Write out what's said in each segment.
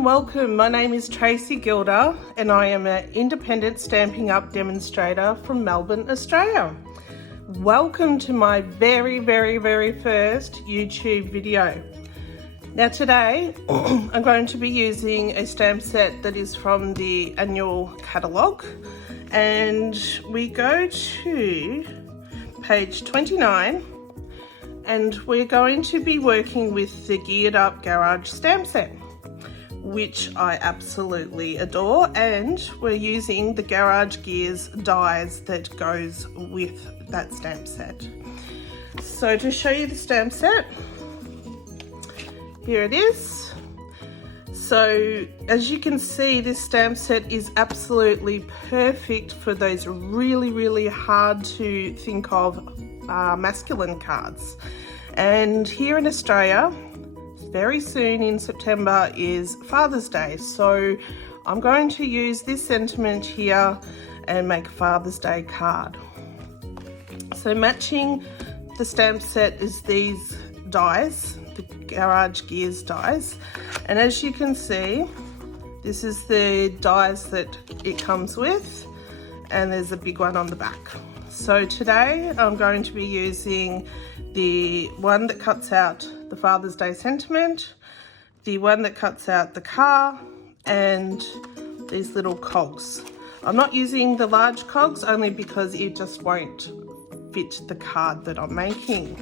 and welcome. My name is Tracy Gilder and I am an independent Stampin' Up demonstrator from Melbourne, Australia. Welcome to my very first YouTube video. Now today I'm going to be using a stamp set that is from the annual catalogue, and we go to page 29 and we're going to be working with the Geared Up Garage stamp set, which I absolutely adore, and we're using the Garage Gears dies that goes with that stamp set. So to show you the stamp set, here it is. So as you can see, this stamp set is absolutely perfect for those really hard to think of masculine cards. And here in Australia, very soon in September is Father's Day, so I'm going to use this sentiment here and make a Father's Day card. So matching the stamp set is these dies, the Garage Gears dies, and as you can see, this is the dies that it comes with, and there's a big one on the back. So today I'm going to be using the one that cuts out the Father's Day sentiment, the one that cuts out the car, and these little cogs. I'm not using the large cogs only because it just won't fit the card that I'm making.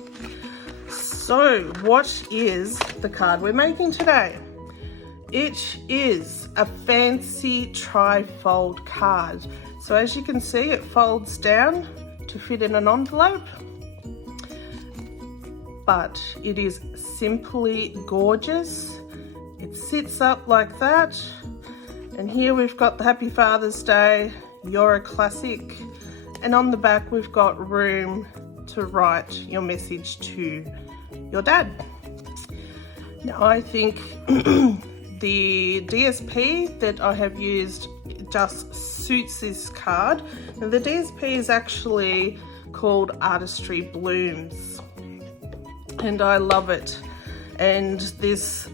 So what is the card we're making today? It is a fancy tri-fold card. So as you can see, it folds down to fit in an envelope, but it is simply gorgeous. It sits up like that, and here we've got the Happy Father's Day, you're a classic, and on the back we've got room to write your message to your dad. Now I think the DSP that I have used just suits this card. Now the DSP is actually called Artistry Blooms, and I love it. And this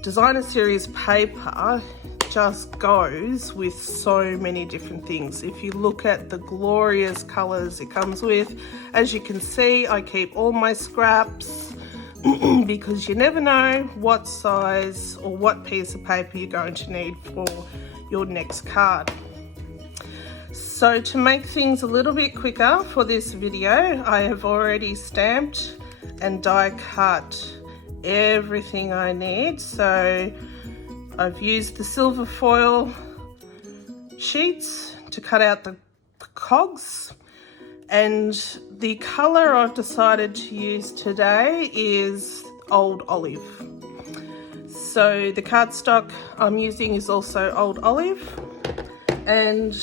designer series paper just goes with so many different things. If you look at the glorious colors it comes with, as you can see, I keep all my scraps because you never know what size or what piece of paper you're going to need for your next card. So to make things a little bit quicker for this video, I have already stamped and die cut everything I need. So I've used the silver foil sheets to cut out the cogs, and the color I've decided to use today is Old Olive. So the cardstock I'm using is also Old Olive, and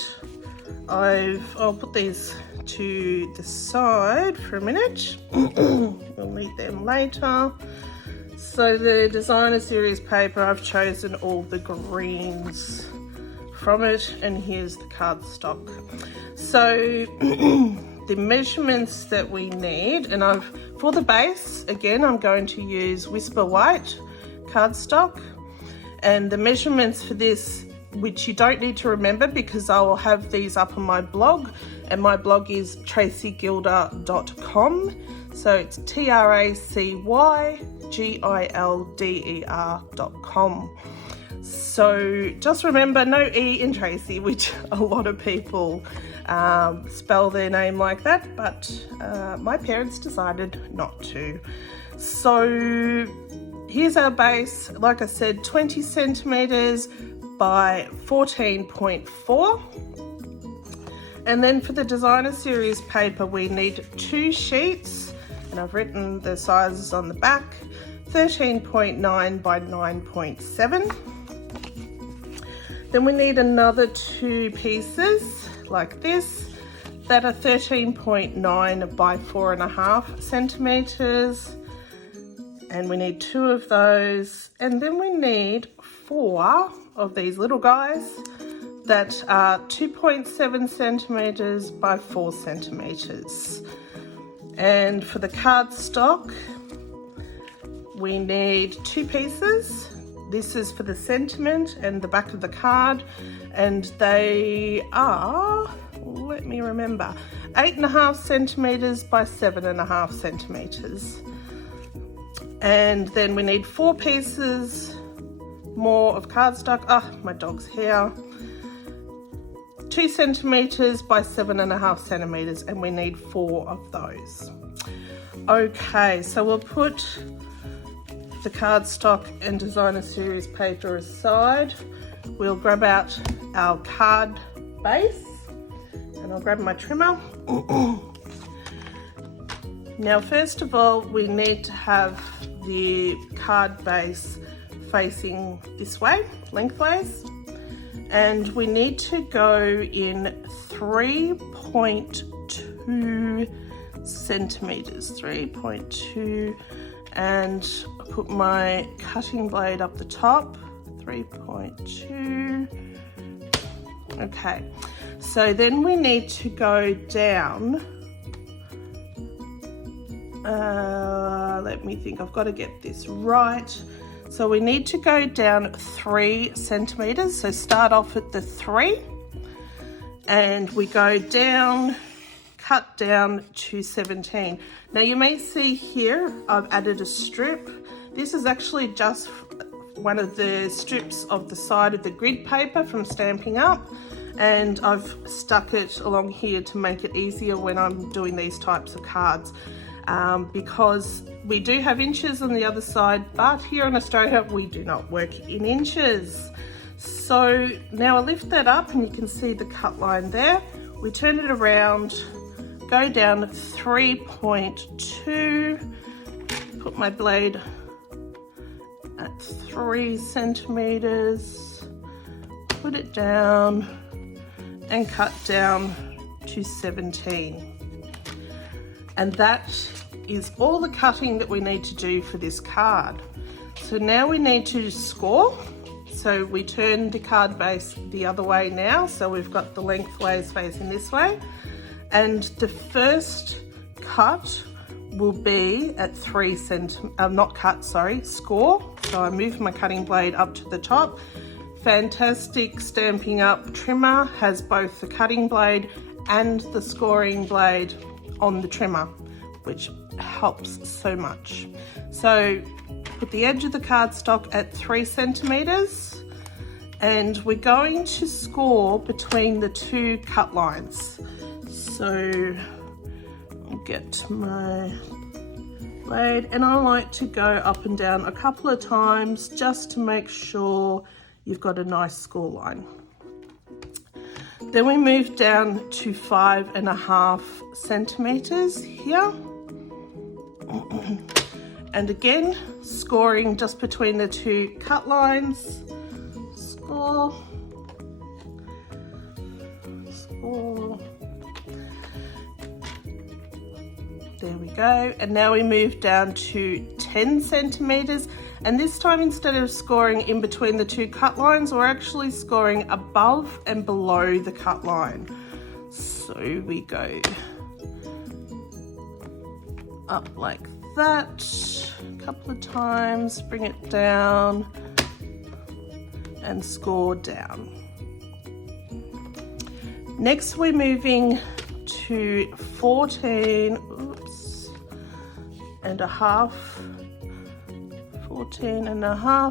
I'll put these to the side for a minute. We'll need them later. So the designer series paper, I've chosen all the greens from it, and here's the cardstock. So the measurements that we need, and for the base, again, I'm going to use Whisper White cardstock, and the measurements for this, which you don't need to remember because I will have these up on my blog, and my blog is tracygilder.com. So it's tracygilder.com. So just remember, no E in Tracy, which a lot of people spell their name like that, but my parents decided not to. So here's our base, like I said, 20 centimeters by 14.4. And then for the designer series paper, we need 2 sheets, and I've written the sizes on the back, 13.9 by 9.7. Then we need another 2 pieces like this that are 13.9 by 4.5 centimeters, and we need 2 of those, and then we need 4 of these little guys that are 2.7 centimeters by 4 centimeters. And for the cardstock, we need 2 pieces this is for the sentiment and the back of the card, and they are, let me remember, 8.5 centimeters by 7.5 centimeters. And then we need 4 pieces more of cardstock. My dog's hair. 2 centimeters by 7.5 centimeters, and we need 4 of those. Okay, so we'll put the cardstock and designer series paper aside. We'll grab out our card base, and I'll grab my trimmer. Now, first of all, we need to have the card base facing this way, lengthways, and we need to go in 3.2 centimeters, 3.2, and put my cutting blade up the top, 3.2. Okay, so then we need to go down, let me think, I've got to get this right. So we need to go down 3 centimeters. So start off at the 3, and we go down, cut down to 17. Now you may see here, I've added a strip. This is actually just one of the strips of the side of the grid paper from Stamping Up, and I've stuck it along here to make it easier when I'm doing these types of cards. Because we do have inches on the other side, but here in Australia we do not work in inches. So now I lift that up and you can see the cut line there. We turn it around, go down 3.2, put my blade at 3 centimeters, put it down and cut down to 17. And that is all the cutting that we need to do for this card. So now we need to score. So we turn the card base the other way now. So we've got the lengthways facing this way. And the first cut will be at 3 centimeters, not cut, sorry, score. So I move my cutting blade up to the top. Fantastic Stamping Up trimmer has both the cutting blade and the scoring blade on the trimmer, which helps so much. So put the edge of the cardstock at 3 centimeters, and we're going to score between the 2 cut lines. So I'll get my blade, and I like to go up and down a couple of times just to make sure you've got a nice score line. Then we move down to 5.5 centimeters here. And again, scoring just between the 2 cut lines. Score. Score. There we go. And now we move down to 10 centimeters. And this time, instead of scoring in between the 2 cut lines, we're actually scoring above and below the cut line. So we go up like that a couple of times, bring it down and score down. Next, we're moving to 14 and a half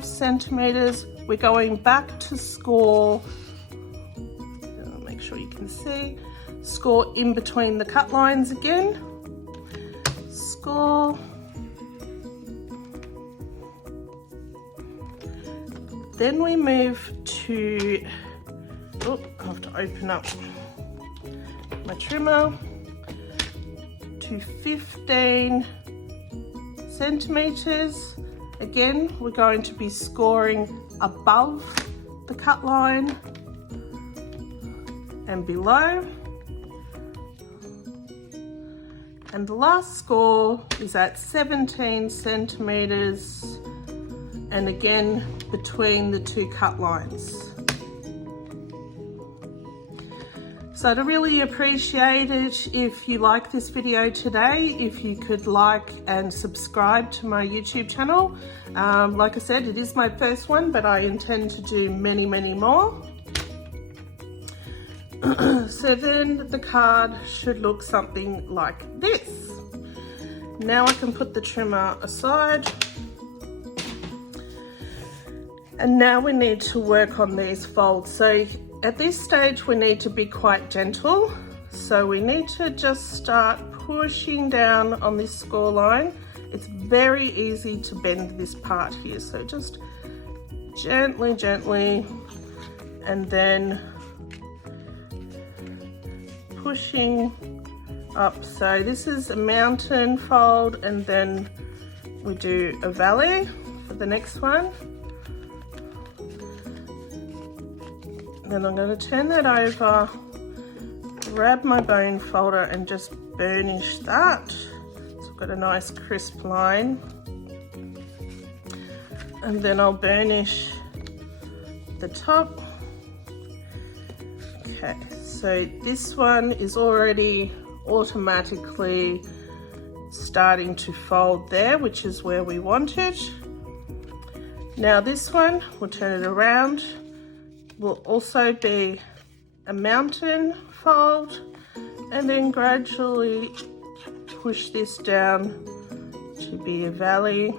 centimeters. We're going back to score, make sure you can see, score in between the cut lines again, score, then we move to, I have to open up my trimmer, to 15 centimeters. Again, we're going to be scoring above the cut line and below. And the last score is at 17 centimeters, and again between the 2 cut lines. So I'd really appreciate it if you like this video today, if you could like and subscribe to my YouTube channel. Like I said, it is my first one, but I intend to do many, many more. So then the card should look something like this. Now I can put the trimmer aside. And now we need to work on these folds. So at this stage, we need to be quite gentle. So we need to just start pushing down on this score line. It's very easy to bend this part here. So just gently, gently, and then pushing up. So this is a mountain fold, and then we do a valley for the next one. Then I'm going to turn that over, grab my bone folder and just burnish that. So I've got a nice crisp line. And then I'll burnish the top. Okay, so this one is already automatically starting to fold there, which is where we want it. Now this one, we'll turn it around. Will also be a mountain fold, and then gradually push this down to be a valley.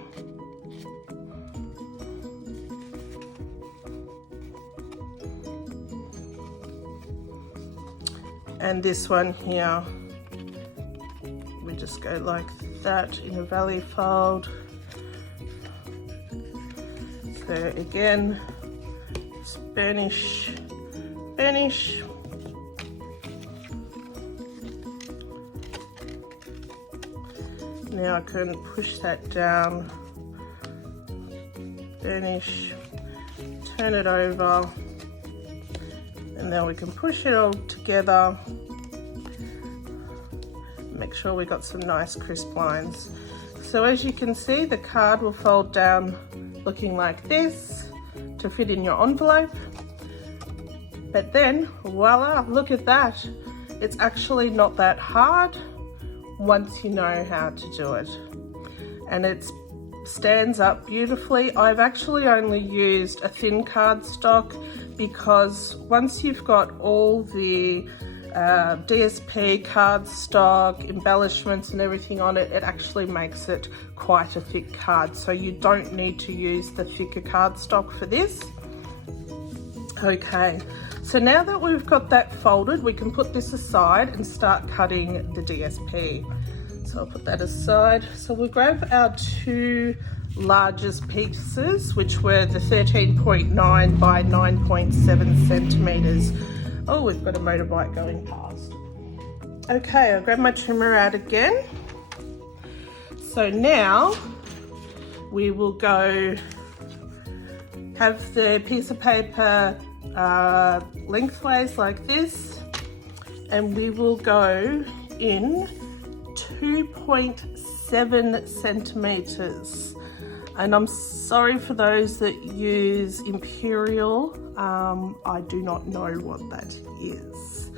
And this one here, we just go like that in a valley fold. So again, burnish, burnish. Now I can push that down, burnish, turn it over, and now we can push it all together. Make sure we got some nice crisp lines. So as you can see, the card will fold down looking like this to fit in your envelope. But then, voila, look at that. It's actually not that hard once you know how to do it. And it stands up beautifully. I've actually only used a thin cardstock because once you've got all the DSP cardstock, embellishments and everything on it, it actually makes it quite a thick card. So you don't need to use the thicker cardstock for this. Okay, so now that we've got that folded, we can put this aside and start cutting the DSP. So I'll put that aside. So we'll grab our two largest pieces, which were the 13.9 by 9.7 centimeters. Oh, we've got a motorbike going past. Okay, I'll grab my trimmer out again. So now we will go have the piece of paper lengthways like this, and we will go in 2.7 centimeters. And I'm sorry for those that use imperial. I do not know what that is.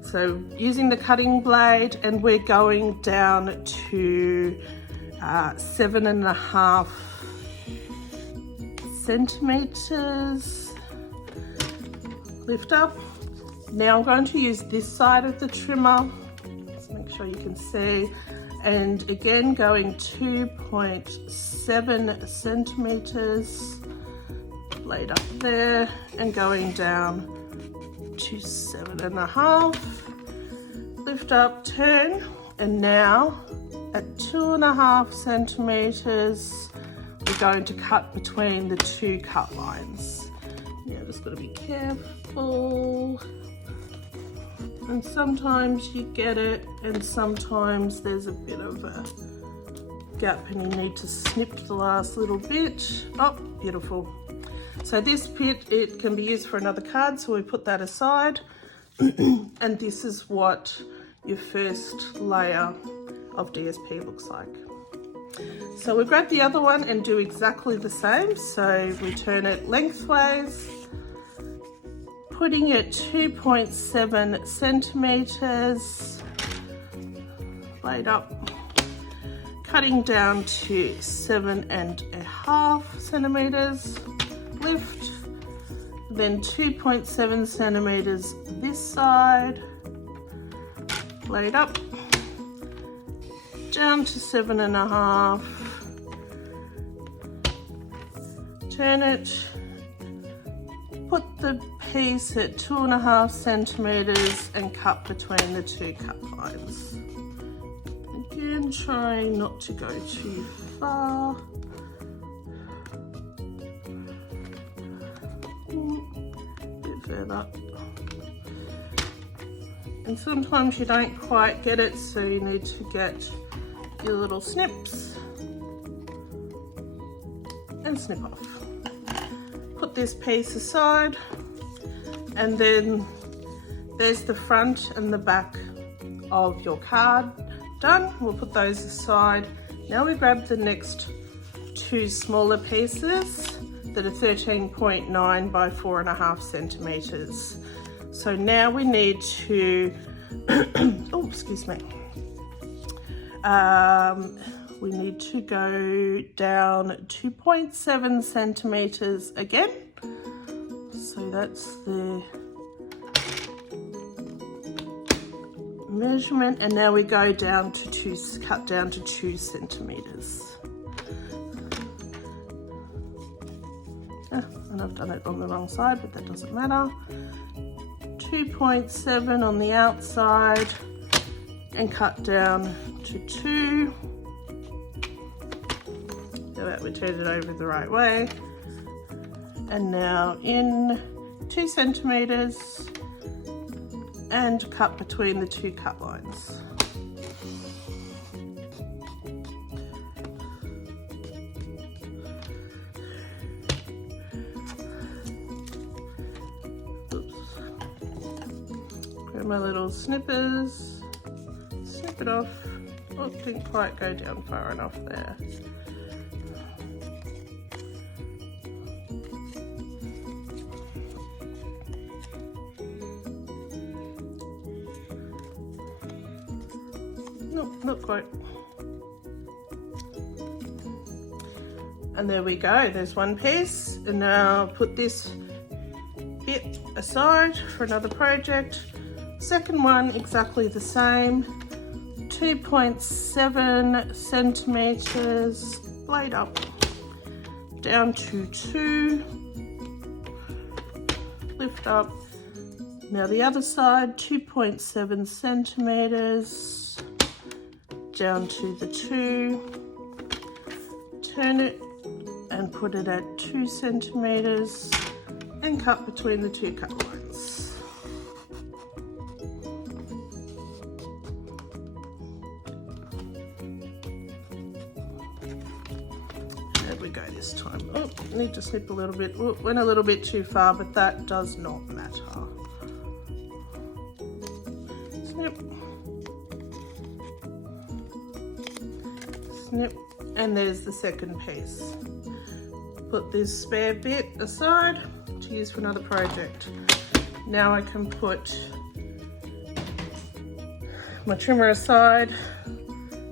So using the cutting blade, and we're going down to 7.5 centimeters. Lift up. Now I'm going to use this side of the trimmer. Let's make sure you can see. And again, going 2.7 centimeters, blade up there, and going down to 7.5. Lift up, turn, and now at 2.5 centimeters, we're going to cut between the two cut lines. Yeah, just got to be careful. And sometimes you get it, and sometimes there's a bit of a gap and you need to snip the last little bit. Oh, beautiful. So this bit, it can be used for another card, so we put that aside. And this is what your first layer of DSP looks like. So we grab the other one and do exactly the same. So we turn it lengthways, putting it 2.7 centimeters, laid up, cutting down to 7.5 centimeters, lift, then 2.7 centimeters this side, laid up, down to 7.5, turn it, put the piece at 2.5 centimeters and cut between the two cut lines. Again, trying not to go too far. A bit further. And sometimes you don't quite get it, so you need to get your little snips and snip off. Put this piece aside, and then there's the front and the back of your card done. We'll put those aside. Now we grab the next two smaller pieces that are 13.9 by 4.5 centimeters. So now we need to, oh, excuse me. We need to go down 2.7 centimeters again. So that's the measurement, and now we go down to cut down to 2 centimeters. And I've done it on the wrong side, but that doesn't matter. 2.7 on the outside and cut down to 2. So that we turn it over the right way. And now in 2 centimeters and cut between the two cut lines. Grab my little snippers, snip it off. Oh, didn't quite go down far enough there. Nope, not quite. And there we go, there's one piece. And now put this bit aside for another project. Second one, exactly the same. 2.7 centimeters, blade up, down to 2, lift up. Now the other side, 2.7 centimeters, down to the 2, turn it and put it at 2 centimeters and cut between the two cut lines. There we go this time. Oh, need to snip a little bit. Oh, went a little bit too far, but that does not matter. Snip. Snip, and there's the second piece. Put this spare bit aside to use for another project. Now I can put my trimmer aside.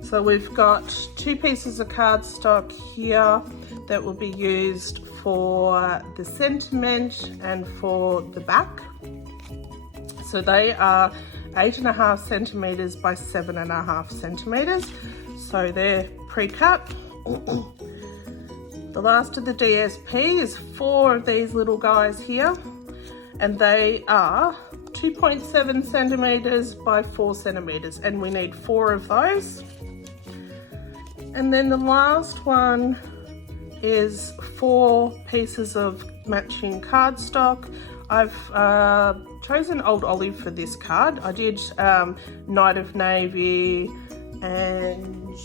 So we've got 2 pieces of cardstock here that will be used for the sentiment and for the back. So they are 8.5 centimeters by 7.5 centimeters. So they're pre-cut. The last of the DSP is 4 of these little guys here, and they are 2.7 centimeters by 4 centimeters, and we need 4 of those. And then the last one is 4 pieces of matching cardstock. I've chosen Old Olive for this card. I did Night of Navy and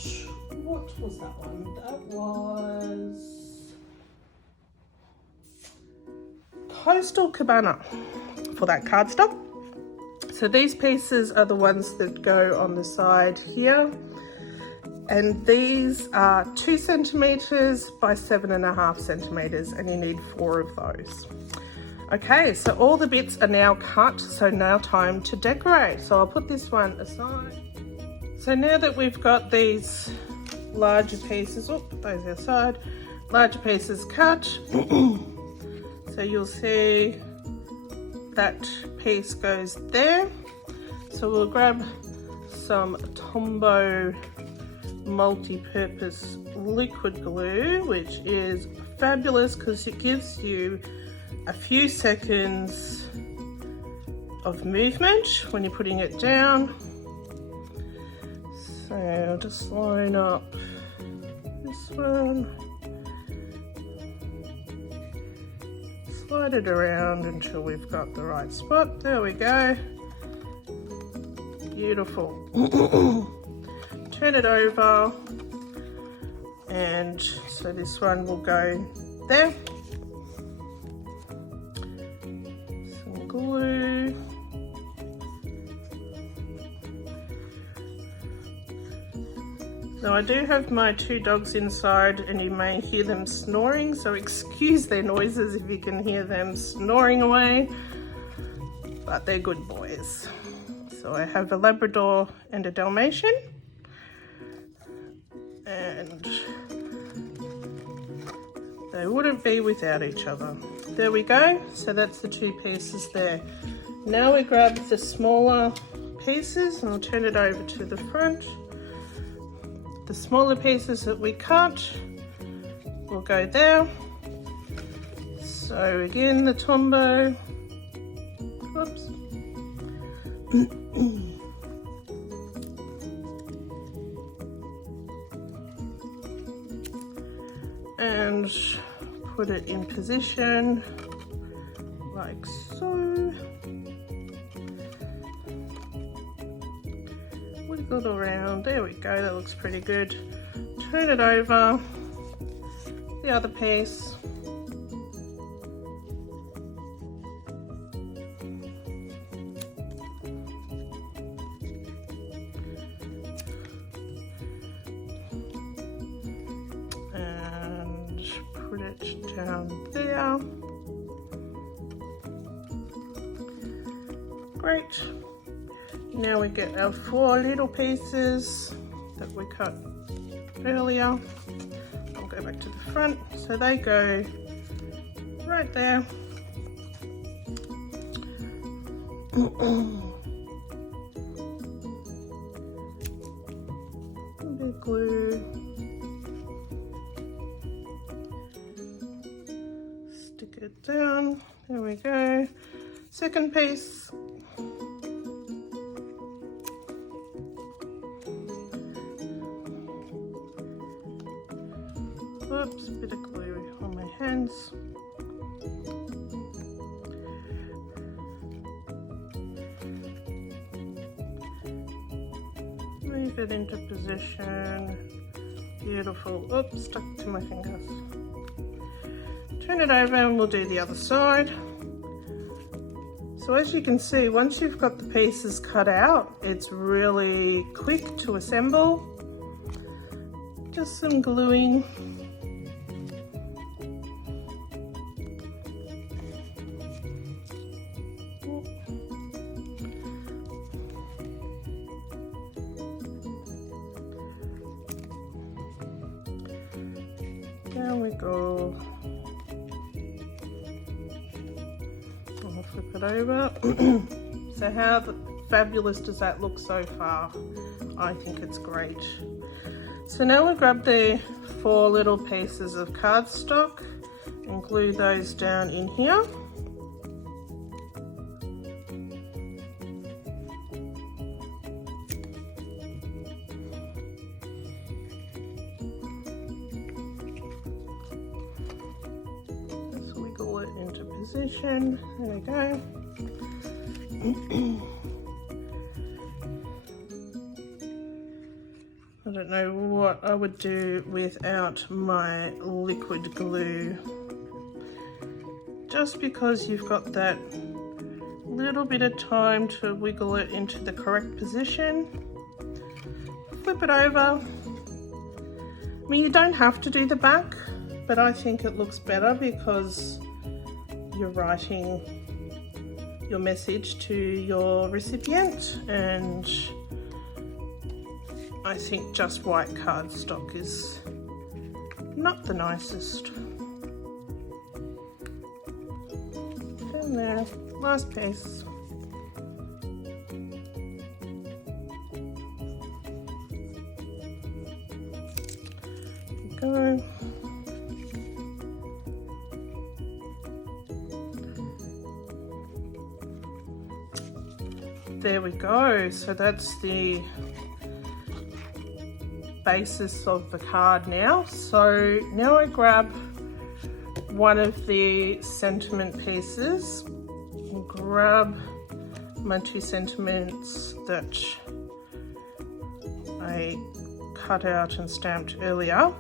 what was that one? That was Coastal Cabana for that cardstock. So these pieces are the ones that go on the side here. And these are 2 centimeters by 7.5 centimeters, and you need 4 of those. Okay, so all the bits are now cut, so now time to decorate. So I'll put this one aside. So now that we've got these larger pieces, those aside, larger pieces cut, so you'll see that piece goes there. So we'll grab some Tombow multi-purpose liquid glue, which is fabulous because it gives you a few seconds of movement when you're putting it down. So I'll just line up this one, slide it around until we've got the right spot. There we go. Beautiful. Turn it over, and so this one will go there. Some glue. Now I do have my two dogs inside and you may hear them snoring, so excuse their noises if you can hear them snoring away, but they're good boys. So I have a Labrador and a Dalmatian, and they wouldn't be without each other. There we go, so that's the two pieces there. Now we grab the smaller pieces and I'll turn it over to the front. The smaller pieces that we cut will go there. So again, the Tombow, oops. And put it in position like so. Wiggle it around, there we go, that looks pretty good. Turn it over, the other piece. Put it down there. Great. Now we get our 4 little pieces that we cut earlier. I'll go back to the front. So they go right there. Big glue. Stick it down, there we go. Second piece. Oops, bit of glue on my hands. Move it into position. Beautiful. Oops, stuck to my fingers. Turn it over and we'll do the other side. So as you can see, once you've got the pieces cut out, it's really quick to assemble. Just some gluing. There we go. I'll flip it over. So how fabulous does that look so far? I think it's great. So now we grab the 4 little pieces of cardstock and glue those down in here. Into position. There we go. I don't know what I would do without my liquid glue. Just because you've got that little bit of time to wiggle it into the correct position. Flip it over. I mean, you don't have to do the back, but I think it looks better because you're writing your message to your recipient, and I think just white cardstock is not the nicest. And there, last piece. Go. There we go. So that's the basis of the card now. So now I grab one of the sentiment pieces and grab my 2 sentiments that I cut out and stamped earlier.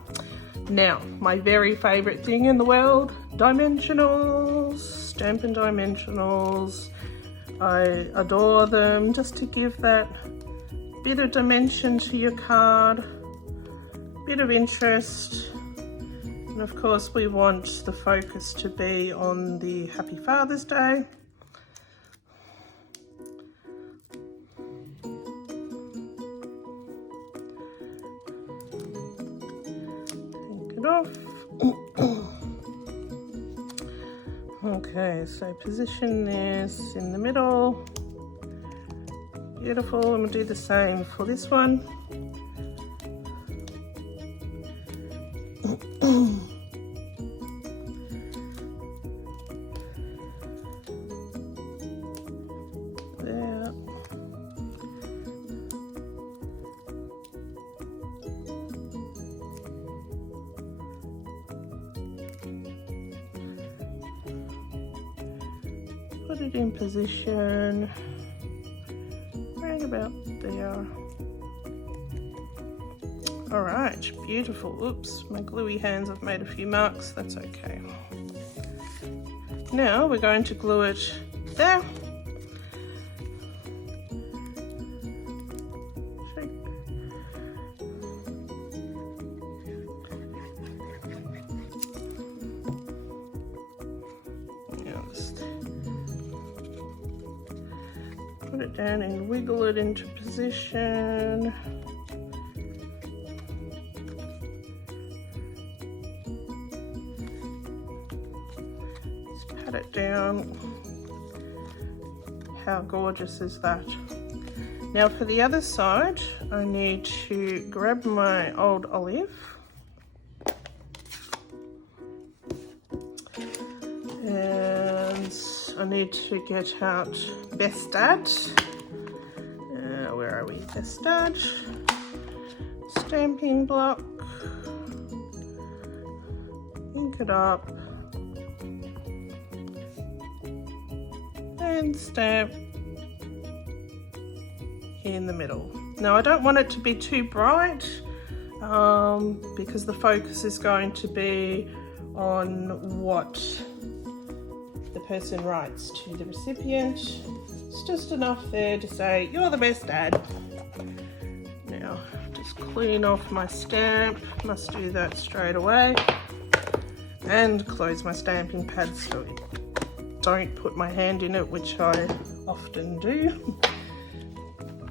Now, my very favorite thing in the world, dimensionals, Stampin' Dimensionals. I adore them, just to give that bit of dimension to your card, bit of interest. And of course we want the focus to be on the Happy Father's Day. Take it off. Okay, so position this in the middle. Beautiful, and we'll do the same for this one. There. Put it in position, right about there. All right, beautiful. Oops, my gluey hands have made a few marks, that's okay. Now we're going to glue it there. Put it down and wiggle it into position. Just pat it down. How gorgeous is that? Now for the other side, I need to grab my old olive and I need to get out Best Dad. Where are we? Best Dad. Stamping block. Ink it up. And stamp in the middle. Now I don't want it to be too bright because the focus is going to be on what the person writes to the recipient. It's just enough there to say, "You're the best dad." Now, just clean off my stamp. Must do that straight away. And close my stamping pad so I don't put my hand in it, which I often do.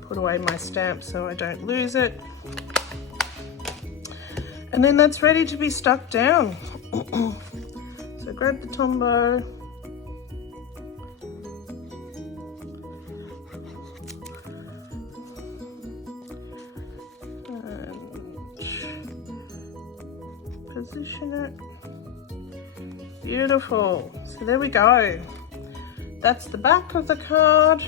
Put away my stamp so I don't lose it. And then that's ready to be stuck down. So grab the Tombow. Position it. Beautiful. So there we go. That's the back of the card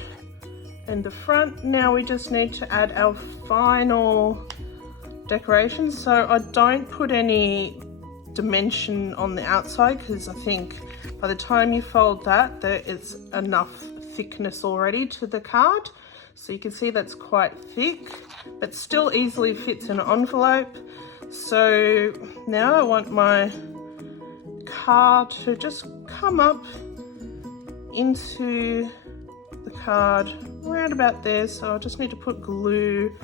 and the front. Now we just need to add our final decorations. So I don't put any dimension on the outside because I think by the time you fold that, there is enough thickness already to the card. So you can see that's quite thick, but still easily fits in an envelope. So now I want my card to just come up into the card right about there. So I just need to put glue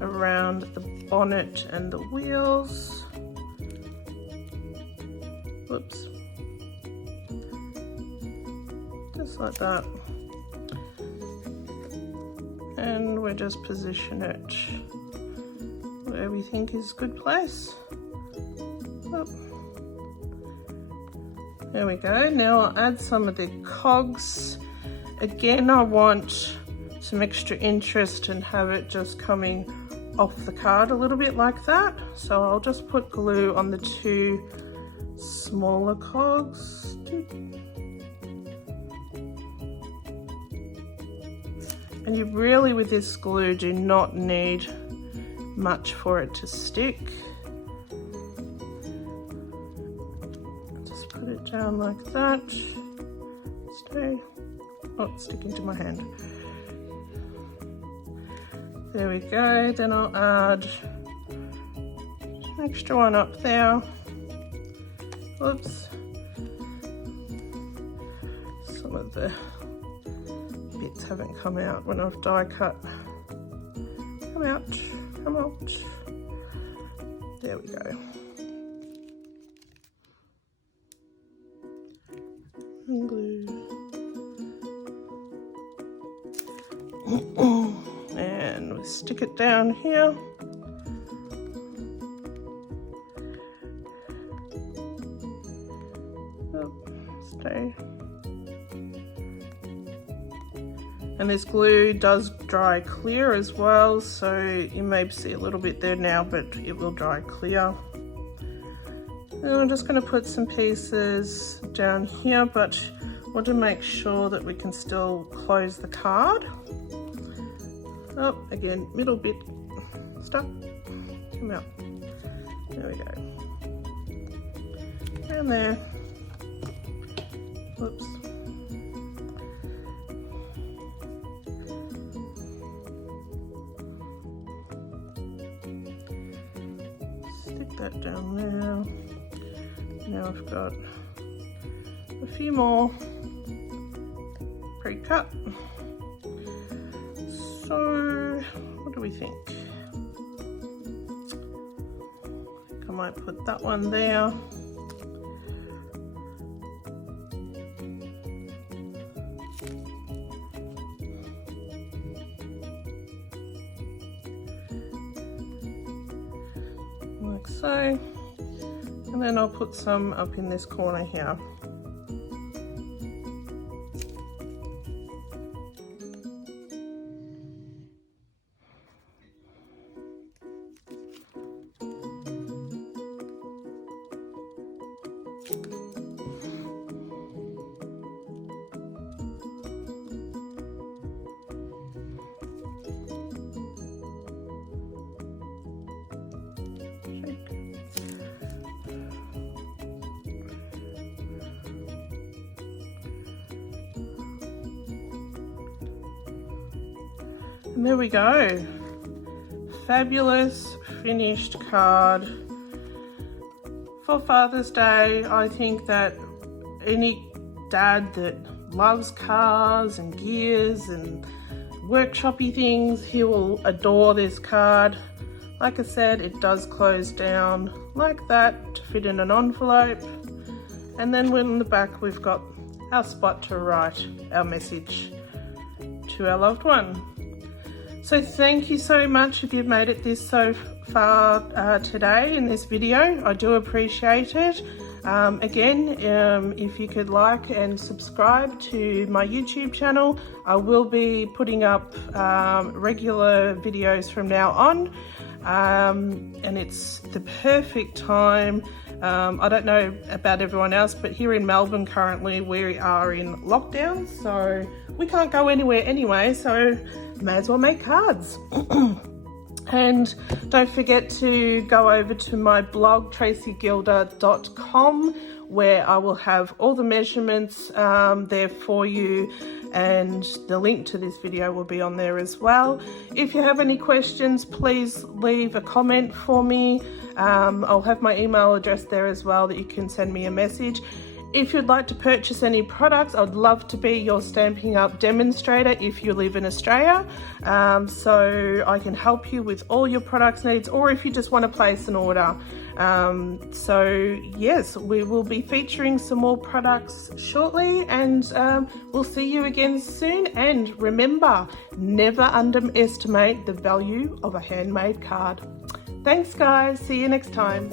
around the bonnet and the wheels. Whoops. just like that. And we just position it where we think is a good place. Up. There we go. Now I'll add some of the cogs. Again, I want some extra interest and have it just coming off the card a little bit like that. So I'll just put glue on the two smaller cogs. And you really, with this glue, do not need much for it to stick. Just put it down like that. Stay. Oh, it's sticking to my hand. There we go. Then I'll add an extra one up there. Oops. Some of the bits haven't come out when I've die cut. Come out, come out. There we go. And glue. And we stick it down here. Oh, stay. And this glue does dry clear as well, so you may see a little bit there now, but it will dry clear. And I'm just going to put some pieces down here, but I want to make sure that we can still close the card. Oh, again, middle bit stuck. Come out. There we go. And there. Whoops. Stick that down there. Now I've got a few more pre-cut. So, what do we think? I think I might put that one there. Like so. And then I'll put some up in this corner here. And there we go. Fabulous finished card for Father's Day. I think that any dad that loves cars and gears and workshoppy things, he will adore this card. Like I said, it does close down like that to fit in an envelope. And then in the back, we've got our spot to write our message to our loved one. So thank you so much if you've made it this so far today in this video. I do appreciate it. Again, if you could like and subscribe to my YouTube channel, I will be putting up regular videos from now on. And it's the perfect time. I don't know about everyone else, but here in Melbourne currently we are in lockdown, so we can't go anywhere anyway, so may as well make cards. And don't forget to go over to my blog tracygilder.com, where I will have all the measurements there for you, and the link to this video will be on there as well. If you have any questions, please leave a comment for me. I'll have my email address there as well that you can send me a message. If you'd like to purchase any products, I'd love to be your Stampin' Up demonstrator if you live in Australia. So I can help you with all your products needs, or if you just want to place an order. So yes, we will be featuring some more products shortly, and we'll see you again soon. And remember, never underestimate the value of a handmade card. Thanks guys, see you next time.